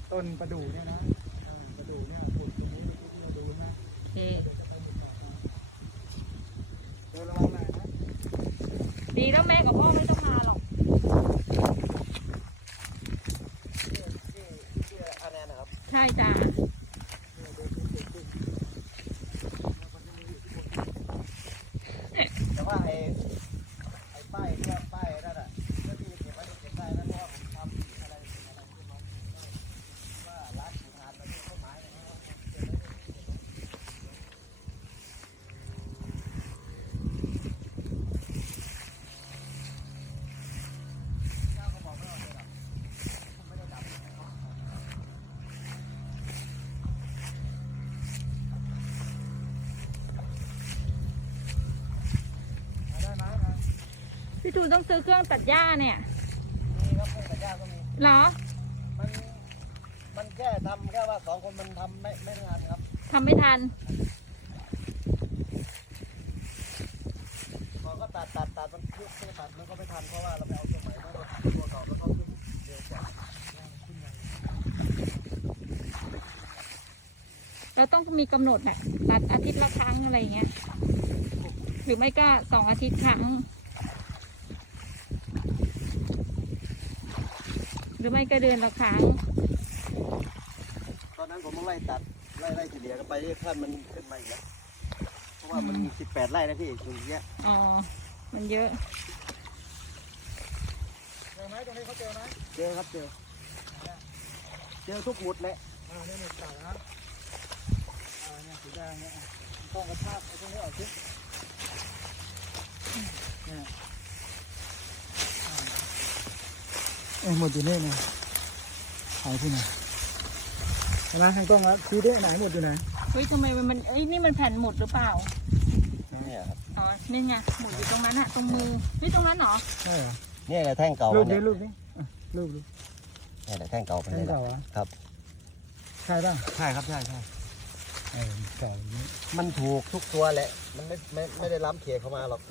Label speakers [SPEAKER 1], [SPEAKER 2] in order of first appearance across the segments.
[SPEAKER 1] ต้นประดู่เนี่ยนะประดู่เนี่ยปลูกตรงนี้ที่เราดูนะ
[SPEAKER 2] โอเค
[SPEAKER 1] เดินระวังหน่อยนะ
[SPEAKER 2] ดีแล้วแม่กับพ่อไม่ต้องมาหรอก
[SPEAKER 3] ที่อันนี้นะครับ
[SPEAKER 2] ใช่จ้ะ
[SPEAKER 3] แต่ว่าไอ้ป้ายเนี่ยป้ายนั่นแหละเพื่อที่จะเก็บไว้เก็บได้นะเพราะว่าผมทำอะไรขึ้นมาว่าร้านถูกทานแล้วต้นไม้นะครับเก็บไว้เจ้าก็บอกไม่เอาเลยหรอกผมไม่ได้จับได้ไหมนะ
[SPEAKER 2] พี่ทูนต้องซื้อเครื่องตัดหญ้าเนี่ย
[SPEAKER 3] มีครับแต่ยากก็มี
[SPEAKER 2] เหรอ
[SPEAKER 3] มันมันแค่ทำแค่ว่าสองคนมันทำไม่งานครับ
[SPEAKER 2] ทำไม่ทัน
[SPEAKER 3] พอก็ตัดมันขึ้นตัดมันก็ไม่ทันเพราะว่าเราไปเอาตัวใหม่มาตัวเก่าแล้วก็ขึ้นเร็วกว่า
[SPEAKER 2] เราต้องมีกำหนดแบบตัดอาทิตย์ละครั้งอะไรเงี้ยหรือไม่ก็2 อาทิตย์ครั้งหรือไม่ก็เดือนละครั้ง
[SPEAKER 3] ตอนนั้นผมต้องไล่ตัดไล่เฉลี่ยกันไปที่ขั้นมันขึ้นมาอีกแล้วเพราะว่ามัน18 ไร่นะพี่ตรงนี้
[SPEAKER 2] อ๋อมันเยอะ
[SPEAKER 1] เจอไหมตรงนี้เขาเจอไหม
[SPEAKER 3] เจอครับเจอทุกหมุดเลย
[SPEAKER 1] นี่หมุดเก่านะเนี่ยสีแดงเนี่ยต้องกระชากไอ้ตรงนี้ออกสิเนี่ยหมดอยู่นี่ไงหายที่ไหนเห็นไหมทางต้องแล้วชี้ได้ไหนหมดอยู่ไหน
[SPEAKER 2] เฮ้ยทำไมมันนี่มันแผ่นหมุดหรือเปล่า
[SPEAKER 3] นี่ครับ
[SPEAKER 2] อ๋อนี่ไงหมุดอยู่ตรงนั้นอะตรงมือนี่ตรงนั้นเหรอ
[SPEAKER 1] ใช่เหรอ
[SPEAKER 3] นี่แหละแท่งเก่า
[SPEAKER 1] รูปนี้รูปนี่
[SPEAKER 3] นี่แหละแท่งเก่าเป็นไงครับ
[SPEAKER 1] ใช่ป่ะ
[SPEAKER 3] ใช่ครับใช่
[SPEAKER 1] เก่า
[SPEAKER 3] มันถูกทุกตัวแหละมันไม่ได้ล้ำเขตเข้ามาหรอก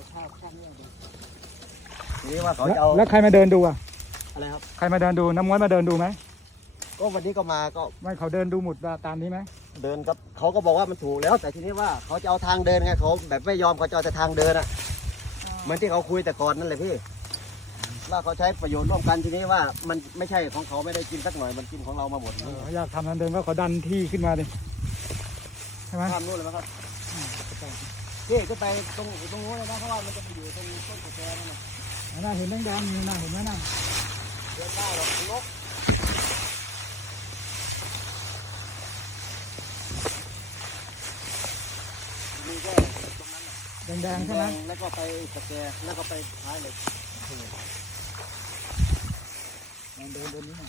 [SPEAKER 3] ทีนี้ว่าเขาจะเอา
[SPEAKER 1] แล้วใครมาเดินดูอะ
[SPEAKER 3] อะไรครับ
[SPEAKER 1] ใครมาเดินดูน้ำม้วนมาเดินดูไหม
[SPEAKER 3] ก็วันนี้ก็มาก็
[SPEAKER 1] ไม่เขาเดินดูหมุดตามนี้ไหม
[SPEAKER 3] เดินครับเขาก็บอกว่ามันถูกแล้วแต่ทีนี้ว่าเขาจะเอาทางเดินไงเขาแบบไม่ยอมเขาจะเอาแต่ทางเดินอ่ะเหมือนที่เขาคุยแต่ก่อนนั่นแหละพี่ว่าเขาใช้ประโยชน์ร่วมกันทีนี้ว่ามันไม่ใช่ของเขาไม่ได้กินสักหน่อยมันกินของเรามาหมด
[SPEAKER 1] อยากทำทางเดินก็เขาดันที่ขึ้นมาดิใช่ไหม
[SPEAKER 3] ข้ามนู้นเลยไหมครับพี่ก็ไปตรงนู้นเลยนะเพราะว่ามันจะไปอยู่ตรงต้นกาแฟนั่นน่ะ
[SPEAKER 1] น่าเห็นแดงๆอยู่น่าเห็นไหมน่ะ
[SPEAKER 3] เดินได้หรอกนกมีแค่ตรงนั้น
[SPEAKER 1] แดงๆใช่ไหม
[SPEAKER 3] แล้วก็ไปกาแฟแล้วก็ไปท้ายเลย
[SPEAKER 1] เดินบนนี้หน่อย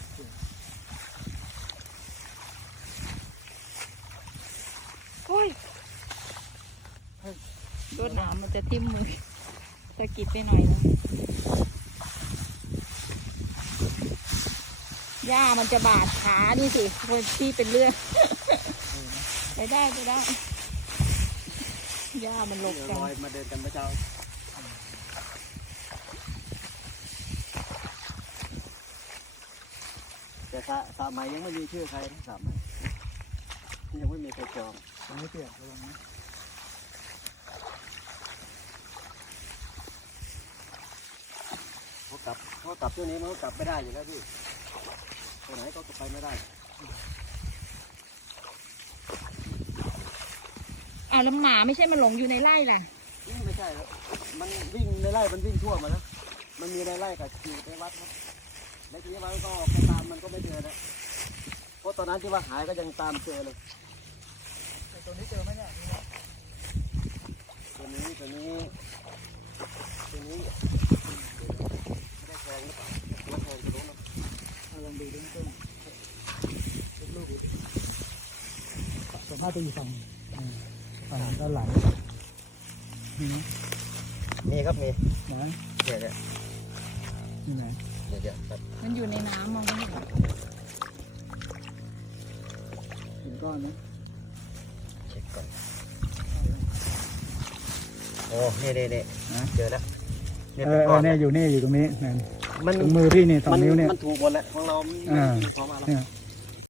[SPEAKER 2] โอ้ยรถหนามมันจะทิ่มมือสะกิดไปหน่อยนะหญ้ามันจะบาดขานี่สิคนที่เป็นเรื่องไปได้หญ้ามันหลบกัน
[SPEAKER 3] มาเดินกันเมื่อเช้าแต่สระใหม่ยังไม่มีชื่อใครนะสระใหม่ยังไม่มีใครจอง
[SPEAKER 1] ยังไม่เปลี่ยนระวังนะ
[SPEAKER 3] เขากลับช่วงนี้มันก็กลับไม่ได้อยู่แล้วพี่ไปไหนก็ไปไม่ได้
[SPEAKER 2] แล้วหมาไม่ใช่มันหลงอยู่ในไร่ล่ะ
[SPEAKER 3] ไม่ใช่ครับมันวิ่งในไร่มันวิ่งทั่วมาแล้วมันมีในไร่กับขี่ในวัดครับแล้วทีนี้มันก็ไปตามมันก็ไม่เจอแล้วเพราะตอนนั้นที่ว่าหายก็ยังตามเจอเลย
[SPEAKER 1] ตัวนี้เจอไหมเนี่ย
[SPEAKER 3] ตัวนี้ไม่ได้แทงหรือเปล่าไม่แทงจะรู้นะ
[SPEAKER 1] ลองดูดูต้นลูกดูส่วนมากจะอยู่ฝั่งด้านหลัง
[SPEAKER 3] นี่ครับนี่
[SPEAKER 1] ไหน
[SPEAKER 3] เนี่ย
[SPEAKER 1] นี่ไหน
[SPEAKER 2] มันอยู่ในน้ำมองไม่เห็น
[SPEAKER 1] เป็นก้อนนะ
[SPEAKER 3] เช็คก่อนโอ้นี่เจอแล้ว
[SPEAKER 1] เนี่ยอยู่ตรงนี้มันมือพี่นี่2 นิ้วเนี่ย
[SPEAKER 3] มันถูกหมดแล้วของเราไม่มีพอมาแล้ว